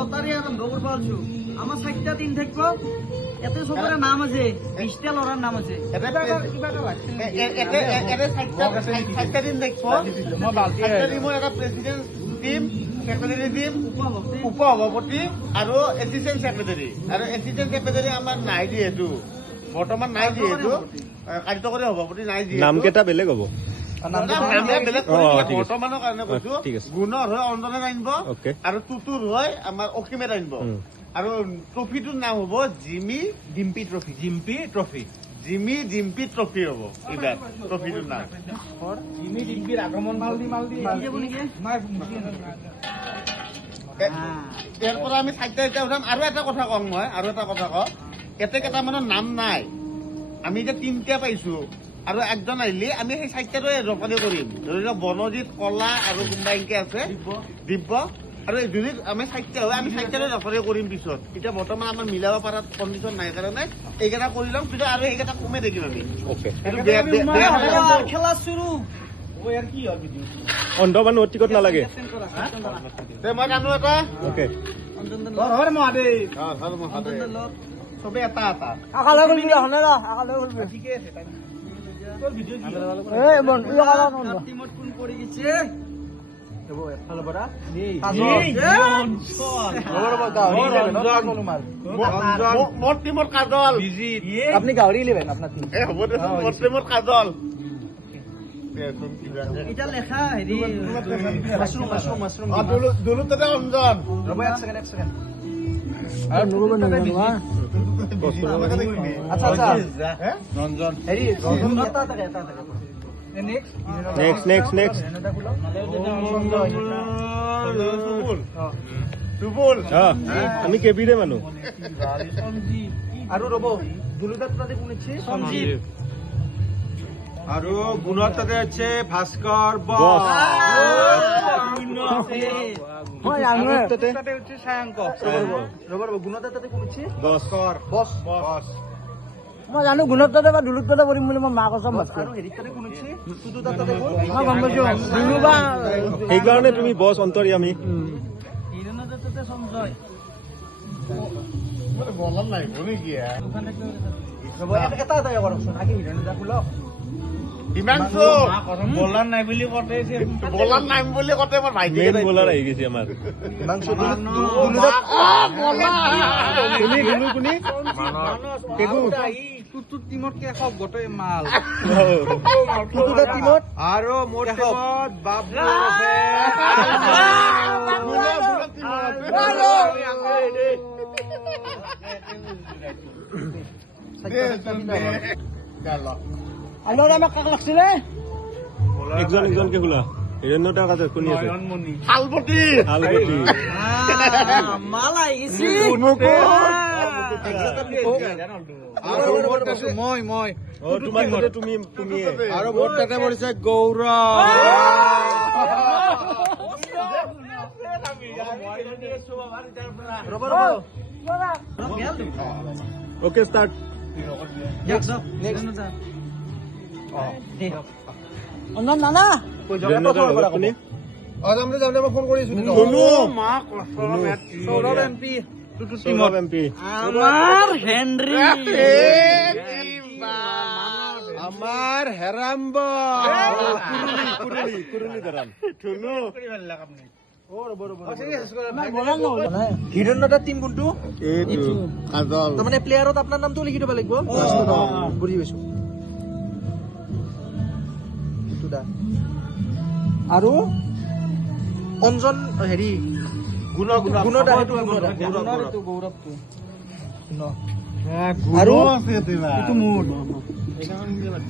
lottery আৰম্ভ কৰিব আছো আমাৰ 4টা দিন থাকিব এতে সবৰে নাম আছে 20টা লৰাৰ নাম আছে চাৰিটা দিন দেখব মই এটা প্ৰেচিডেণ্ট টিম সেক্ৰেটাৰী টিম উপ সভাপতি আৰু এছিষ্টেণ্ট সেক্ৰেটাৰী আৰু এছিষ্টেণ্ট সেক্ৰেটাৰী আমাৰ নাই যিহেতু বৰ্তমান নাই যিহেতু কাৰ্যকৰী সভাপতি নাই যিহেতু নাম কেইটা বেলেগ হ'ব বৰ্তমানৰ কাৰণে কৈছো গুণৰ হৈ অঞ্জনে আনিব আৰু টুটুৰ হৈ আমাৰ অসীমে আনিব আৰু ট্ৰফিটোৰ নাম হ'ব জিমি ডিম্পি ট্ৰফি হ'ব এইবাৰ ট্ৰফিটোৰ নাম জিমি ডিম্পিৰ আগমন মালদি ইয়াৰ পৰা আমি 4টা উঠাম আৰু এটা কথা কওঁ মই ইয়াতে কেইটামানৰ নাম নাই আমি এতিয়া 3টা পাইছো আৰু একজন আহিলে আমি সেই 4টাৰে ৰপানী কৰিম ধৰি লওক বনজিৎ কলা আৰু কোনোবা এনেকে আছে দিব্য আৰু যদি আমি 4টা হয় আমি 4টাৰে ৰপানী কৰিম পিছত এতিয়া বৰ্তমান আমাৰ মিলাব পৰাত কণ্ডিশ্যন নাই কাৰণে এইকেইটা কৰি ল'ম পিছত আৰু এইকেইটা কমে থাকিম আমি খেলা শুরু অন্ধ মানুহ টিকট নালাগে মই জানো এটা চবে এটা টিমত কোন পৰি গেছে মোৰ টিমৰ কাজল আপনি গাহৰি লিবেন আপনাৰ টিম হ'ব দে মোৰ টিমৰ কাজল এটা লেখা হেৰি মাশৰুম দুলুতে অঞ্জন ৰ'ব এক সেকেন্ড আৰু নুৰুব আচ্ছা ৰঞ্জন হেৰি ৰঞ্জন এটা নেক্সট আমি কেবিৰে মানুহ আৰু ৰ'ব দুলুদাৰ তাতে কোন আছে সঞ্জীৱ আৰু গুণৰ তাতে আছে ভাস্কৰ বস হয় আমি তাতে হচ্ছে সায়ংক ৰ'ব গুণদাৰ তাতে কোন আছে বস মই জানো গুণৰ তাতে বা দুলুৰ তাতে কৰিম বুলি মই মা কসম আৰু হেৰি তাতে কোন আছে টুটুদাৰ তাতে কোন মই গম পাইছো দুলু বা সেইকাৰণে তুমি বস অন্তৰ্যামী হিৰণতে সঞ্জয় বলাৰ নাই নেকি ৰ'ব এটা কৰকচোন আগে হিৰণদা খোলক হিমাংশু বলাৰ নাই বুলি কতে বলাৰ নাই বুলি কতে মোৰ ভাইটি মেইন বলাৰ আহি গৈছে আমাৰ হিমাংশু কোনি টুটুৰ টিমত কে সব গোটেই মাল টুটুদাৰ টিমত আৰু মোৰ টিমত বাবু আলো আমাক কাক লাগছিলে একজনকে খোলা হিৰণ্যতাৰ কাজত শুনি আছে শালপতি আলপতি মাল আহি গেছি মই তোমাৰ মতে তুমিয়ে আৰু মোৰ তাতে পৰিছে গৌৰৱ ওকে ষ্টাৰ্ট অঞ্জন নানা আপুনি ফোন কৰিছো সৌৰভ এমপি আমাৰ হেনৰি আমাৰ হেৰাম্ব কুৰুলি ধৰান হিৰণদাৰ টিম কোনটো এইটো কাজল তাৰমানে প্লেয়াৰত আপোনাৰ নামটো লিখি দিব লাগিব বুজি পাইছো আৰু অঞ্জন হেৰি গুণদা সেইটো গৌৰৱটো আৰু আছে এইটো মোৰ